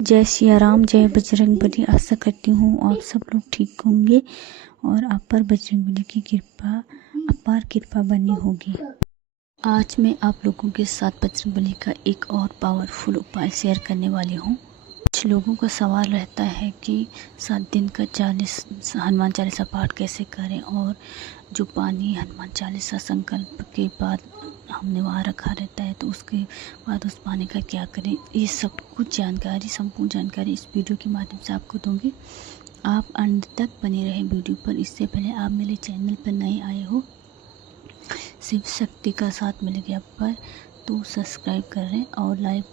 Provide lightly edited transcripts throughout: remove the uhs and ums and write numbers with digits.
जय सिया राम, जय बजरंगबली। आशा करती हूँ आप सब लोग ठीक होंगे और आप पर बजरंगबली की कृपा, अपार कृपा बनी होगी। आज मैं आप लोगों के साथ बजरंगबली का एक और पावरफुल उपाय शेयर करने वाली हूँ। कुछ लोगों का सवाल रहता है कि 7 दिन का हनुमान चालीसा पाठ कैसे करें, और जो पानी हनुमान चालीसा संकल्प के बाद हमने वहाँ रखा रहता है तो उसके बाद उस पानी का क्या करें। ये सब कुछ जानकारी, संपूर्ण जानकारी इस वीडियो के माध्यम से आपको दूंगी। आप अंत तक बने रहें वीडियो पर। इससे पहले आप मेरे चैनल पर नए आए हो, शिव शक्ति का साथ मिल गया पर, तो सब्सक्राइब करें और लाइक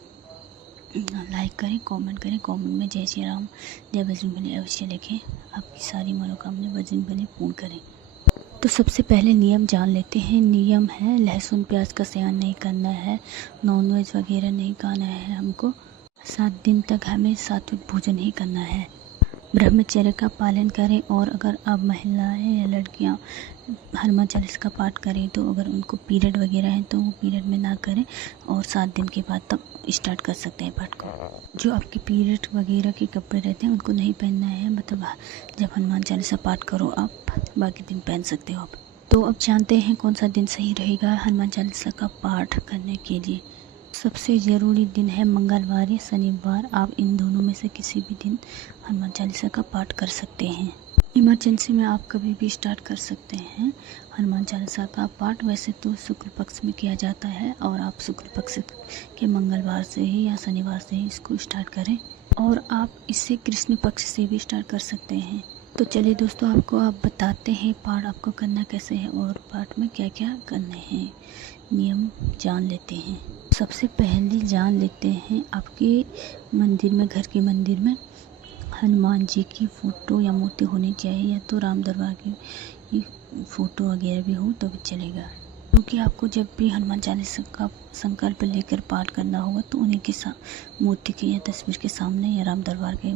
करें, कमेंट करें। कमेंट में जय श्री राम, जय बजरंगबली अवश्य लिखें। आपकी सारी मनोकामना बजरंगबली पूर्ण करें। तो सबसे पहले नियम जान लेते हैं। नियम है, लहसुन प्याज का सेवन नहीं करना है, नॉनवेज वगैरह नहीं खाना है हमको। 7 दिन तक हमें सात्विक भोजन ही करना है। ब्रह्मचर्य का पालन करें। और अगर आप महिलाएं या लड़कियां हनुमान चालीसा का पाठ करें तो अगर उनको पीरियड वगैरह है तो वो पीरियड में ना करें, और 7 दिन के बाद तब स्टार्ट कर सकते हैं पाठ को। जो आपके पीरियड वगैरह के कपड़े रहते हैं उनको नहीं पहनना है, मतलब जब हनुमान चालीसा पाठ करो आप, बाकी दिन पहन सकते हो आप। तो अब जानते हैं कौन सा दिन सही रहेगा हनुमान चालीसा का पाठ करने के लिए। सबसे ज़रूरी दिन है मंगलवार या शनिवार। आप इन दोनों में से किसी भी दिन हनुमान चालीसा का पाठ कर सकते हैं। इमरजेंसी में आप कभी भी स्टार्ट कर सकते हैं हनुमान चालीसा का पाठ। वैसे तो शुक्ल पक्ष में किया जाता है और आप शुक्ल पक्ष के मंगलवार से ही या शनिवार से ही इसको स्टार्ट करें, और आप इसे कृष्ण पक्ष से भी स्टार्ट कर सकते हैं। तो चलिए दोस्तों, आपको आप बताते हैं पाठ आपको करना कैसे है और पाठ में क्या क्या करने हैं। नियम जान लेते हैं। सबसे पहले जान लेते हैं, आपके मंदिर में, घर के मंदिर में हनुमान जी की फ़ोटो या मूर्ति होनी चाहिए, या तो राम दरबार की फ़ोटो वगैरह भी हो तो भी चलेगा। क्योंकि आपको जब भी हनुमान चालीसा का संकल्प लेकर पाठ करना होगा तो उन्हीं के मूर्ति के या तस्वीर के सामने या राम दरबार के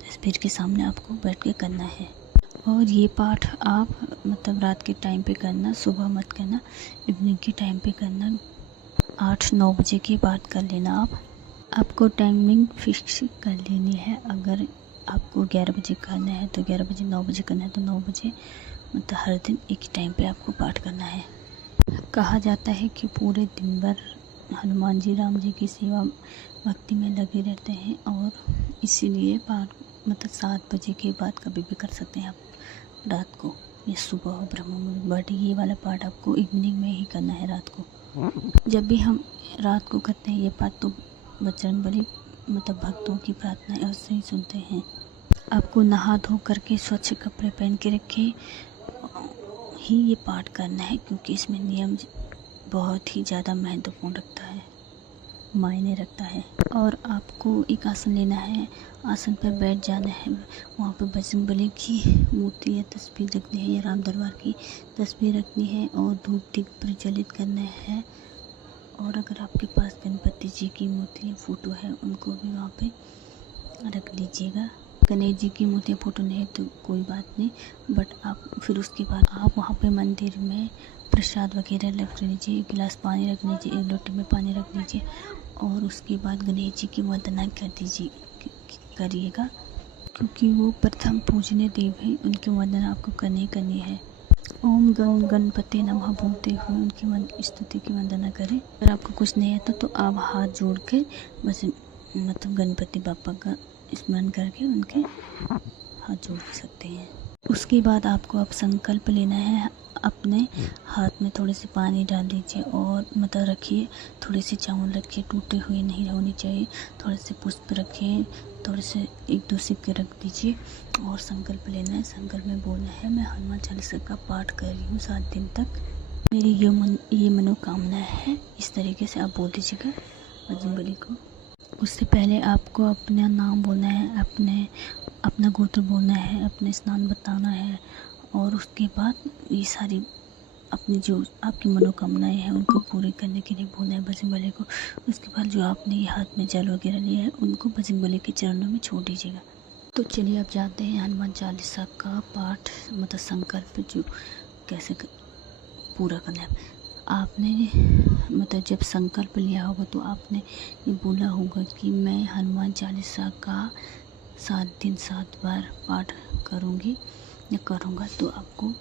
तस्वीर के सामने आपको बैठ के करना है। और ये पाठ आप मतलब रात के टाइम पे करना, सुबह मत करना, इवनिंग के टाइम पे करना। 8-9 बजे के बाद कर लेना। आपको टाइमिंग फिक्स कर लेनी है। अगर आपको 11 बजे करना है तो 11 बजे, 9 बजे करना है तो 9 बजे, मतलब हर दिन एक ही टाइम पे आपको पाठ करना है। कहा जाता है कि पूरे दिन भर हनुमान जी, राम जी की सेवा भक्ति में लगे रहते हैं, और इसीलिए पाठ मतलब 7 बजे के बाद कभी भी कर सकते हैं आप, रात को या सुबह हो, ब्रह्म मुहूर्त। बट ये वाला पाठ आपको इवनिंग में ही करना है, रात को। जब भी हम रात को करते हैं ये पाठ तो बजरंगबली मतलब भक्तों की प्रार्थना अवश्य ही सुनते हैं। आपको नहा धो करके स्वच्छ कपड़े पहन के रखे ही ये पाठ करना है, क्योंकि इसमें नियम बहुत ही ज़्यादा महत्वपूर्ण रखता है, मायने रखता है। और आपको एक आसन लेना है, आसन पर बैठ जाना है। वहाँ पर बजरंगबली की मूर्ति या तस्वीर रखनी है, या राम दरबार की तस्वीर रखनी है, और धूप दीप प्रज्वलित करना है। और अगर आपके पास गणपति जी की मूर्ति या फ़ोटो है उनको भी वहाँ पे रख लीजिएगा। गणेश जी की मूर्ति या फ़ोटो नहीं है तो कोई बात नहीं, बट आप फिर उसके बाद आप वहाँ पे मंदिर में प्रसाद वगैरह रख लीजिए, एक गिलास पानी रख लीजिए, एक लोटे में पानी रख लीजिए, और उसके बाद गणेश जी की वंदना करिएगा, क्योंकि वो प्रथम पूजनीय देव हैं। उनकी वंदना आपको करनी है। ओम गण गणपति नमः बोलते हुए उनकी स्तुति की वंदना करें। अगर आपको कुछ नहीं आता तो आप हाथ जोड़ के बस मतलब गणपति बापा का स्मरण करके उनके हाथ जोड़ सकते हैं। उसके बाद आपको अब संकल्प लेना है। अपने हाथ में थोड़े से पानी डाल दीजिए और मतलब रखिए, थोड़े से चावल रखिए, टूटे हुए नहीं होने चाहिए। थोड़े से पुष्प रखिए, थोड़े से 1-2 सिक्के रख दीजिए और संकल्प लेना है। संकल्प में बोलना है, मैं हनुमान चालीसा का पाठ कर रही हूँ 7 दिन तक, मेरी ये मनोकामना है। इस तरीके से आप बोल दीजिएगा बजरंगबली को। उससे पहले आपको अपना नाम बोलना है, अपना गोत्र बोलना है, अपने स्नान बताना है, और उसके बाद ये सारी अपनी जो आपकी मनोकामनाएं हैं उनको पूरी करने के लिए बोलना है बजरंगबली को। उसके बाद जो आपने ये हाथ में जल वगैरह लिया है उनको बजरंगबली के चरणों में छोड़ दीजिएगा। तो चलिए आप जानते हैं हनुमान चालीसा का पाठ मतलब संकल्प जो कैसे पूरा करना है। आपने मतलब जब संकल्प लिया होगा तो आपने ये बोला होगा कि मैं हनुमान चालीसा का 7 दिन 7 बार पाठ करूँगी या करूँगा, तो आपको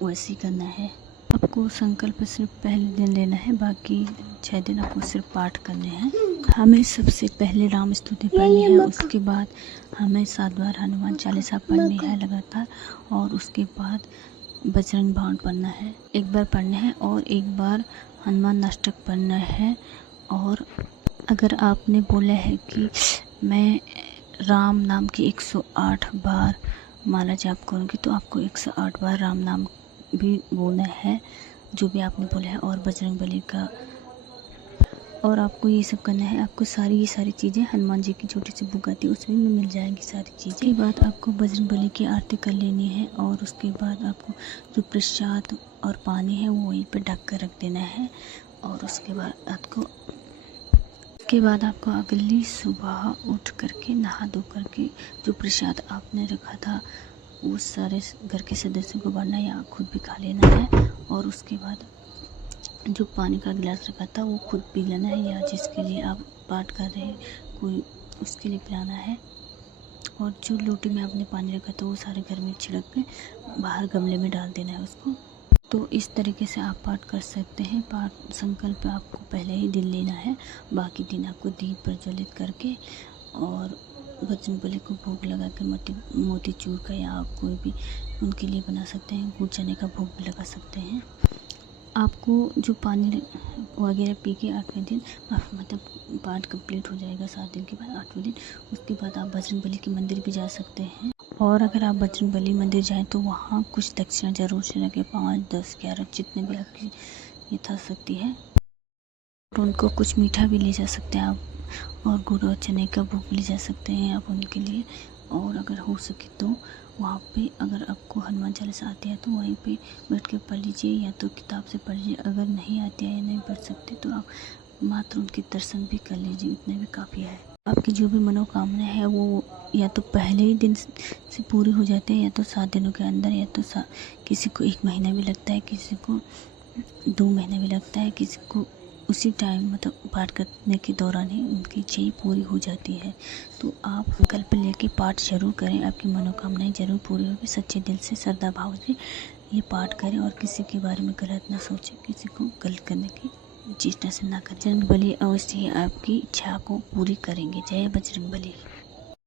वैसे ही करना है। आपको संकल्प सिर्फ पहले दिन लेना है, बाकी 6 दिन आपको सिर्फ पाठ करने हैं। हमें सबसे पहले राम स्तुति पढ़नी है, उसके बाद हमें 7 बार हनुमान चालीसा पढ़नी है लगातार, और उसके बाद बजरंग बाण पढ़ना है, एक बार पढ़ना है, और एक बार हनुमान अष्टक पढ़ना है। और अगर आपने बोला है कि मैं राम नाम की 108 बार माला जाप करूँगी, तो आपको 108 बार राम नाम भी बोलना है, जो भी आपने बोला है, और बजरंगबली का। और आपको ये सब करना है। आपको ये सारी चीज़ें हनुमान जी की छोटी सी बुक आती है, उसमें मिल जाएंगी सारी चीज़ें। उसके बाद आपको बजरंगबली की आरती कर लेनी है, और उसके बाद आपको जो प्रसाद और पानी है वो वहीं पे ढक कर रख देना है। और उसके बाद आपको अगली सुबह उठ करके नहा धो करके जो प्रसाद आपने रखा था वो सारे घर के सदस्यों को बांटना या खुद भी खा लेना है। और उसके बाद जो पानी का गिलास रखा था वो खुद पी लेना है, या जिसके लिए आप पाठ कर रहे हैं कोई उसके लिए पिलाना है। और जो लोटे में आपने पानी रखा था वो सारे घर में छिड़क के बाहर गमले में डाल देना है उसको। तो इस तरीके से आप पाठ कर सकते हैं। पाठ संकल्प आपको पहले ही दिन लेना है, बाकी दिन आपको दीप प्रज्वलित करके और बजरंगबली को भोग लगा कर मोतीचूर का या कोई भी उनके लिए बना सकते हैं। गुड़ चने का भोग भी लगा सकते हैं। आपको जो पानी वगैरह पी के 8वें दिन मतलब पाठ कंप्लीट हो जाएगा 7 दिन के बाद 8वें दिन। उसके बाद आप बजरंगबली के मंदिर भी जा सकते हैं। और अगर आप बजरंगबली मंदिर जाएं तो वहाँ कुछ दक्षिणा जरूर से लगे, 5, 10, 11 जितने भी आपकी यथाशक्ति है। और उनको कुछ मीठा भी ले जा सकते हैं आप, और गुड़ और चने का भोग ले जा सकते हैं आप उनके लिए। और अगर हो सके तो वहाँ पे अगर आपको हनुमान चालीसा आती है तो वहीं पे बैठ के पढ़ लीजिए, या तो किताब से पढ़ लीजिए। अगर नहीं आती है या नहीं पढ़ सकते तो आप मात्र उनके दर्शन भी कर लीजिए, इतने भी काफ़ी है। आपकी जो भी मनोकामना है वो या तो पहले ही दिन से पूरी हो जाती है, या तो 7 दिनों के अंदर, या तो किसी को 1 महीना भी लगता है, किसी को 2 महीने भी लगता है, किसी को उसी टाइम मतलब पाठ करने के दौरान ही उनकी इच्छाएं पूरी हो जाती है। तो आप संकल्प लेके पाठ जरूर करें, आपकी मनोकामनाएं जरूर पूरी होगी। सच्चे दिल से श्रद्धा भाव से ये पाठ करें, और किसी के बारे में गलत ना सोचें, किसी को गलत करने की चेष्टा से ना करें। बजरंगबली अवश्य ही आपकी इच्छा को पूरी करेंगे। जय बजरंगबली।